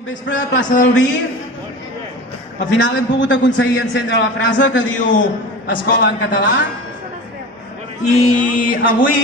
Bon vespre, plaça del Vi. Al final hem pogut aconseguir encendre la frase que diu escola en català. I avui,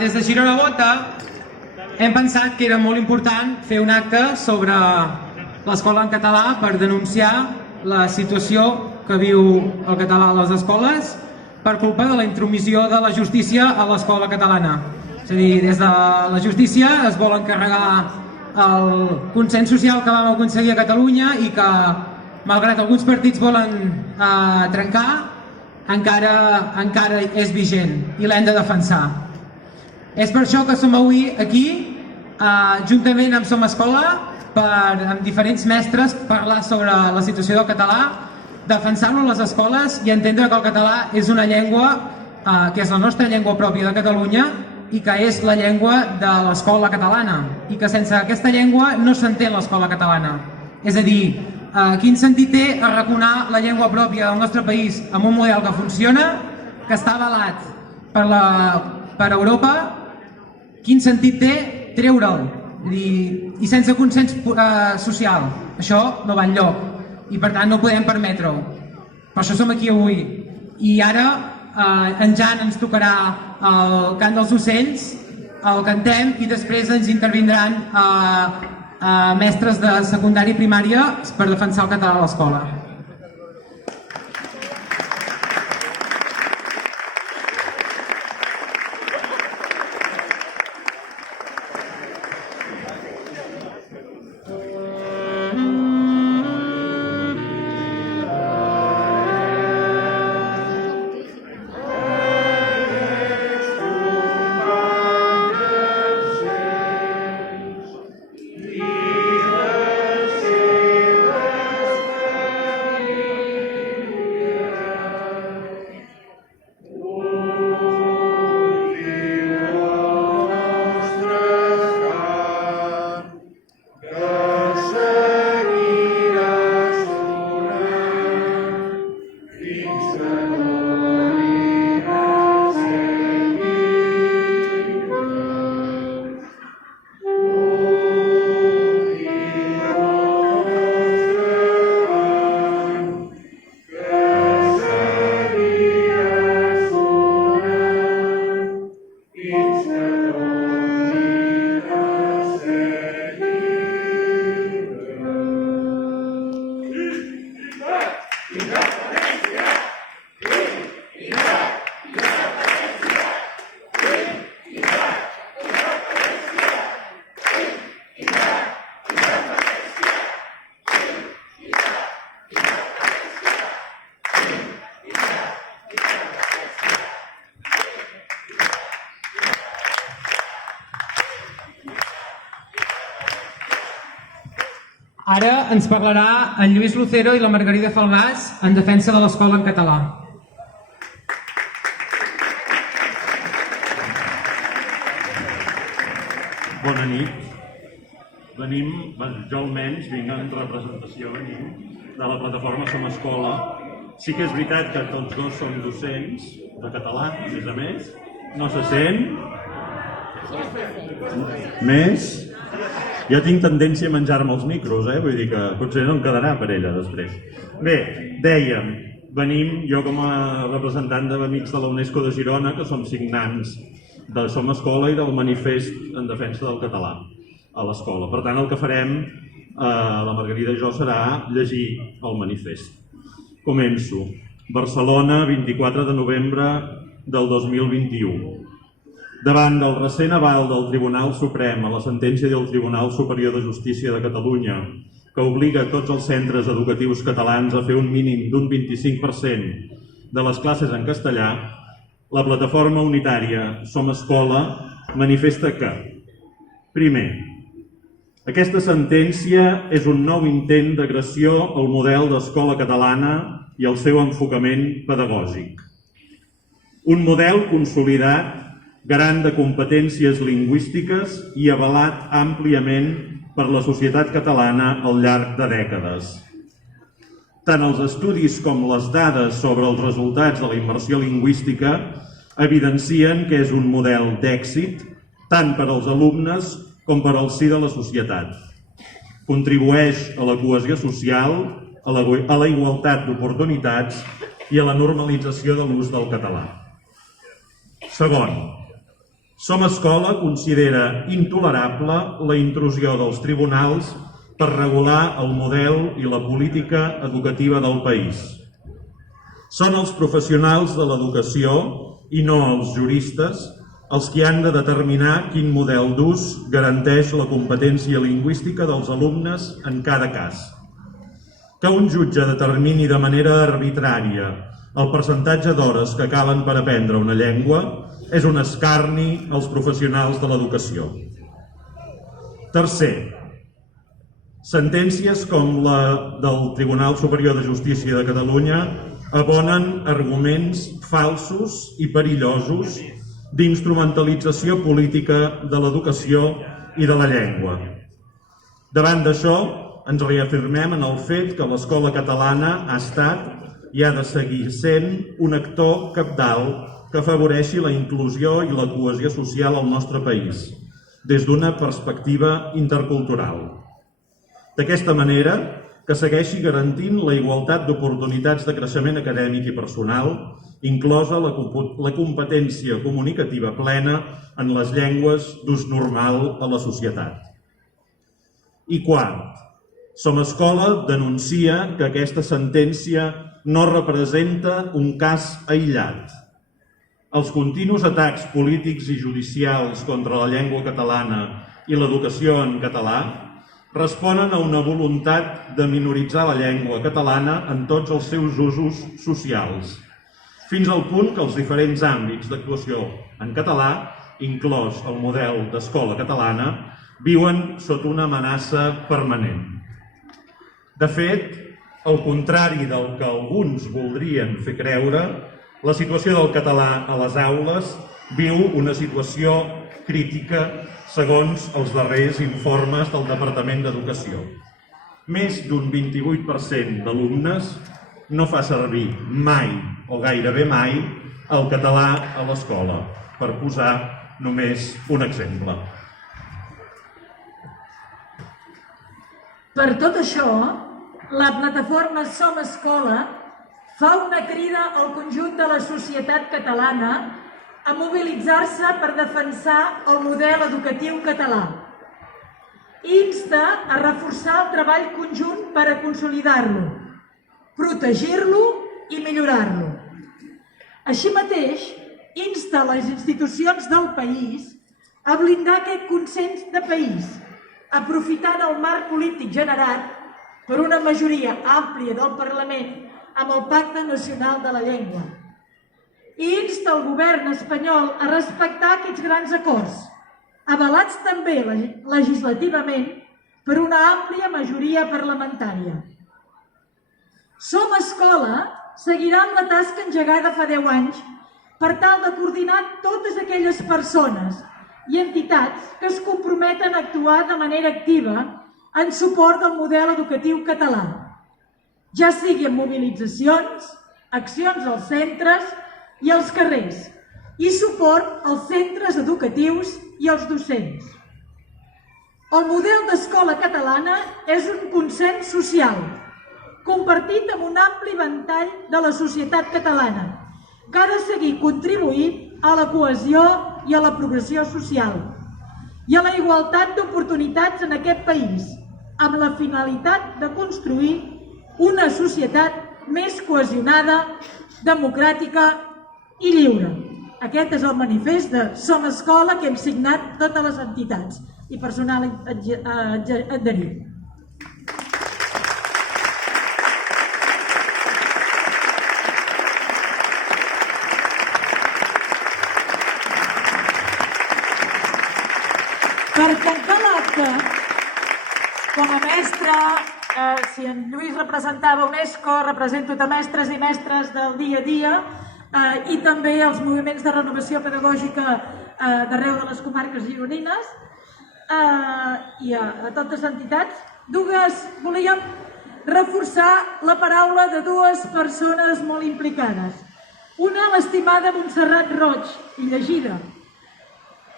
des de Girona Vota, hem pensat que era molt important fer un acte sobre l'escola en català per denunciar la situació que viu el català a les escoles per culpa de la intromissió de la justícia a l'escola catalana. És a dir, des de la justícia es vol encarregar el consens social que vam aconseguir a Catalunya i que, malgrat alguns partits volen trencar, encara és vigent i l'hem de defensar. És per això que som avui aquí, juntament amb Som Escola, amb diferents mestres, parlar sobre la situació del català, defensar-lo a les escoles i entendre que el català és una llengua que és la nostra llengua pròpia de Catalunya i que és la llengua de l'escola catalana i que sense aquesta llengua no s'entén l'escola catalana. És a dir, quin sentit té arraconar la llengua pròpia del nostre país amb un model que funciona, que està avalat per Europa, quin sentit té treure'l? I sense consens social. Això no va enlloc i per tant no podem permetre-ho. Per això som aquí avui. I ara en Jan ens tocarà el cant dels ocells, el cantem i després ens intervindran mestres de secundària i primària per defensar el català a l'escola. Ara ens parlarà en Lluís Lucero i la Margarida Falgàs en defensa de l'escola en català. Bona nit. Jo almenys vinc en representació de la plataforma Som Escola. Sí que és veritat que tots dos som docents de català, a més. No se sent? Més? Jo tinc tendència a menjar-me els micros, vull dir que potser no em quedarà per ella després. Bé, dèiem, venim jo com a representant d'Amics de la UNESCO de Girona, que som signants de Som Escola i del manifest en defensa del català a l'escola. Per tant, el que farem, la Margarida i jo, serà llegir el manifest. Començo. Barcelona, 24 de novembre del 2021. Davant del recent aval del Tribunal Suprem a la sentència del Tribunal Superior de Justícia de Catalunya, que obliga tots els centres educatius catalans a fer un mínim d'un 25% de les classes en castellà, la plataforma unitària Som Escola manifesta que, primer, aquesta sentència és un nou intent d'agressió al model d'escola catalana i al seu enfocament pedagògic. Un model consolidat, garant de competències lingüístiques i avalat àmpliament per la societat catalana al llarg de dècades. Tant els estudis com les dades sobre els resultats de la immersió lingüística evidencien que és un model d'èxit tant per als alumnes com per al si de la societat. contribueix a la cohesió social, a la igualtat d'oportunitats i a la normalització de l'ús del català. Segon, Som Escola considera intolerable la intrusió dels tribunals per regular el model i la política educativa del país. Són els professionals de l'educació i no els juristes els que han de determinar quin model d'ús garanteix la competència lingüística dels alumnes en cada cas. Que un jutge determini de manera arbitrària el percentatge d'hores que calen per aprendre una llengua és un escarni als professionals de l'educació. Tercer, sentències com la del Tribunal Superior de Justícia de Catalunya abonen arguments falsos i perillosos d'instrumentalització política de l'educació i de la llengua. Davant d'això, ens reafirmem en el fet que l'escola catalana ha estat i ha de seguir sent un actor cabdal que afavoreixi la inclusió i la cohesió social al nostre país, des d'una perspectiva intercultural. D'aquesta manera, que segueixi garantint la igualtat d'oportunitats de creixement acadèmic i personal, inclosa la competència comunicativa plena en les llengües d'ús normal a la societat. I quart, Som Escola denuncia que aquesta sentència no representa un cas aïllat. Els continus atacs polítics i judicials contra la llengua catalana i l'educació en català responen a una voluntat de minoritzar la llengua catalana en tots els seus usos socials, fins al punt que els diferents àmbits d'actuació en català, inclòs el model d'escola catalana, viuen sota una amenaça permanent. De fet, al contrari del que alguns voldrien fer creure, la situació del català a les aules viu una situació crítica segons els darrers informes del Departament d'Educació. Més d'un 28% d'alumnes no fa servir mai o gairebé mai el català a l'escola, per posar només un exemple. Per tot això, la plataforma Som Escola fa una crida al conjunt de la societat catalana a mobilitzar-se per defensar el model educatiu català. Insta a reforçar el treball conjunt per a consolidar-lo, protegir-lo i millorar-lo. Així mateix, insta les institucions del país a blindar aquest consens de país, aprofitant el marc polític generat per una majoria àmplia del Parlament amb el Pacte Nacional de la Llengua. I insta el govern espanyol a respectar aquests grans acords, avalats també legislativament per una àmplia majoria parlamentària. Som Escola seguirà amb la tasca engegada fa 10 anys per tal de coordinar totes aquelles persones i entitats que es comprometen a actuar de manera activa en suport del model educatiu català, ja sigui en mobilitzacions, accions als centres i als carrers, i suport als centres educatius i als docents. El model d'escola catalana és un consens social, compartit amb un ampli ventall de la societat catalana, que ha de seguir contribuint a la cohesió i a la progressió social i a la igualtat d'oportunitats en aquest país, amb la finalitat de construir una societat més cohesionada, democràtica i lliure. Aquest és el manifest de Som Escola que hem signat totes les entitats i personal adherit. Per tancar l'acte, com a mestra, si en Lluís representava UNESCO, represento a mestres i mestres del dia a dia i també els moviments de renovació pedagògica d'arreu de les comarques gironines i a totes les entitats. Volíem reforçar la paraula de dues persones molt implicades. Una, l'estimada Montserrat Roig, i llegida.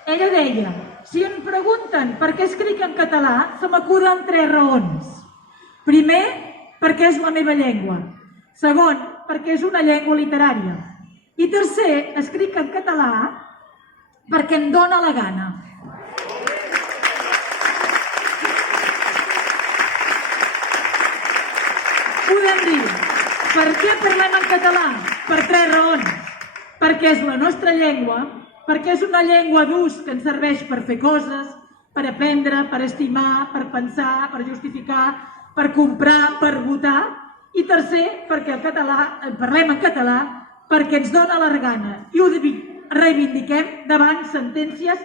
Ella deia: si em pregunten per què escric en català, se m'acuden 3 raons. Primer, perquè és la meva llengua. Segon, perquè és una llengua literària. I tercer, escric en català perquè em dóna la gana. Podem dir, per què parlem en català? Per 3 raons. Perquè és la nostra llengua, perquè és una llengua d'ús que ens serveix per fer coses, per aprendre, per estimar, per pensar, per justificar, per comprar, per votar. I tercer, perquè parlem en català perquè ens dóna la gana i ho reivindiquem davant sentències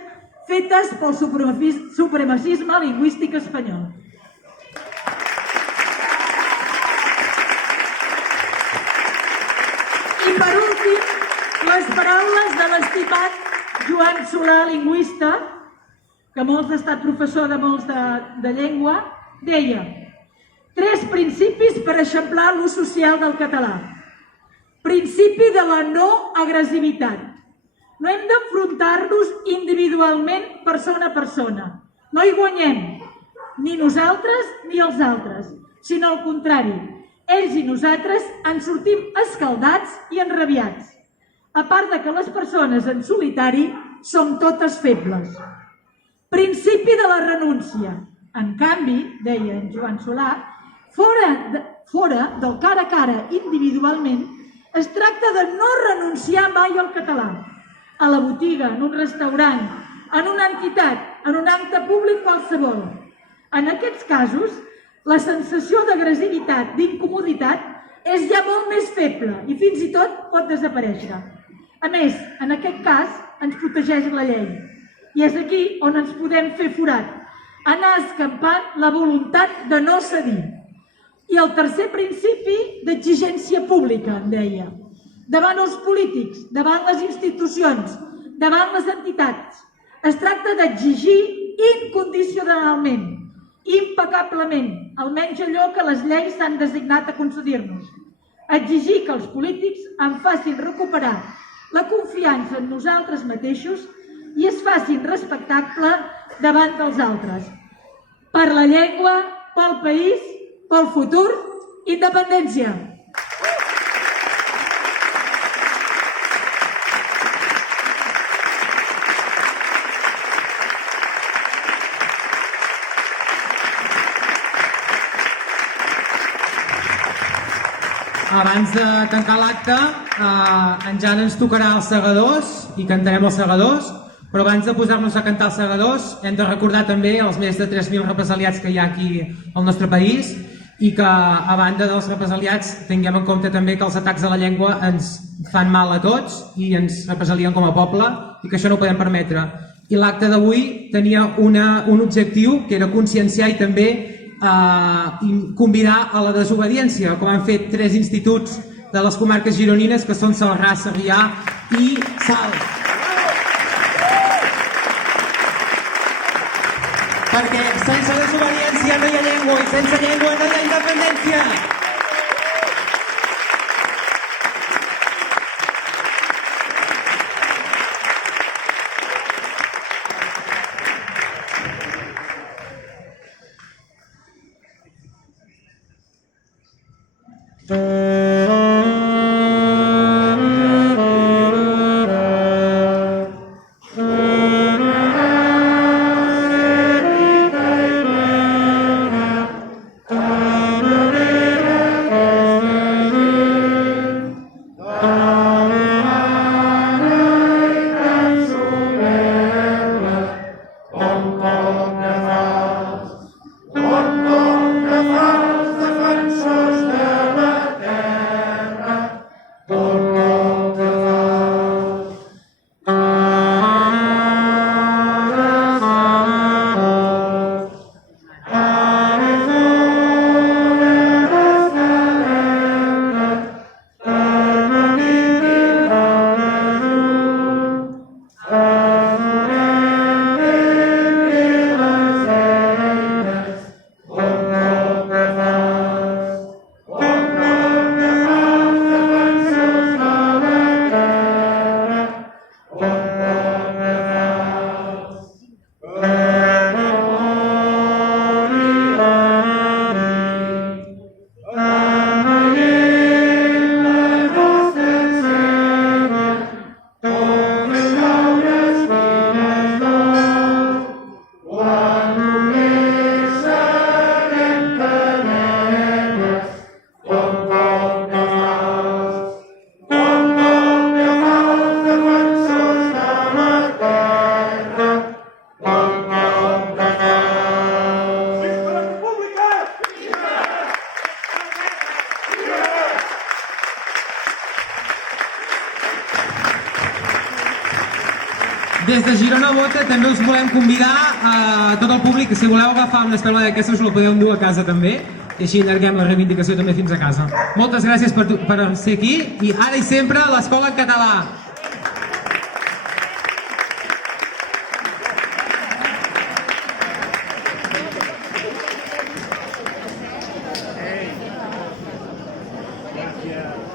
fetes pel supremacisme lingüístic espanyol. I per últim, les paraules de l'estimat Joan Solà, lingüista, que molts ha estat professor de molts de llengua, deia: 3 principis per eixamplar l'ús social del català. Principi de la no agressivitat. No hem d'enfrontar-nos individualment persona a persona. No hi guanyem, ni nosaltres ni els altres, sinó al contrari. Ells i nosaltres en sortim escaldats i enrabiats. A part de que les persones en solitari som totes febles. Principi de la renúncia. En canvi, deia en Joan Solà, fora del cara a cara individualment, es tracta de no renunciar mai al català. A la botiga, en un restaurant, en una entitat, en un acte públic qualsevol. En aquests casos, la sensació d'agressivitat, d'incomoditat, és ja molt més feble i fins i tot pot desaparèixer. A més, en aquest cas, ens protegeix la llei. I és aquí on ens podem fer forat, anar escampant la voluntat de no cedir. I el tercer principi d'exigència pública, en deia, davant els polítics, davant les institucions, davant les entitats. Es tracta d'exigir incondicionalment, impecablement, almenys allò que les lleis s'han designat a concedir-nos. Exigir que els polítics en facin recuperar la confiança en nosaltres mateixos i es facin respectable davant dels altres. Per la llengua, pel país, pel futur, independència! Abans de tancar l'acte, en Jan ens tocarà els segadors i cantarem els segadors, però abans de posar-nos a cantar els segadors hem de recordar també els més de 3.000 represaliats que hi ha aquí al nostre país i que, a banda dels represaliats, tinguem en compte també que els atacs a la llengua ens fan mal a tots i ens represalien com a poble i que això no ho podem permetre. I l'acte d'avui tenia un objectiu que era conscienciar i també convidar a la desobediència, com han fet 3 instituts de les comarques gironines, que són Celrà, Sarrià i Salt. Perquè sense desobediència no hi ha llengua i sense llengua no hi ha independència. des de Girona Vota també us volem convidar a tot el públic que si voleu agafar una espelma d'aquestes us la podeu endur a casa també i així allarguem la reivindicació també fins a casa. Moltes gràcies per ser aquí i ara i sempre l'Escola en Català. Yeah.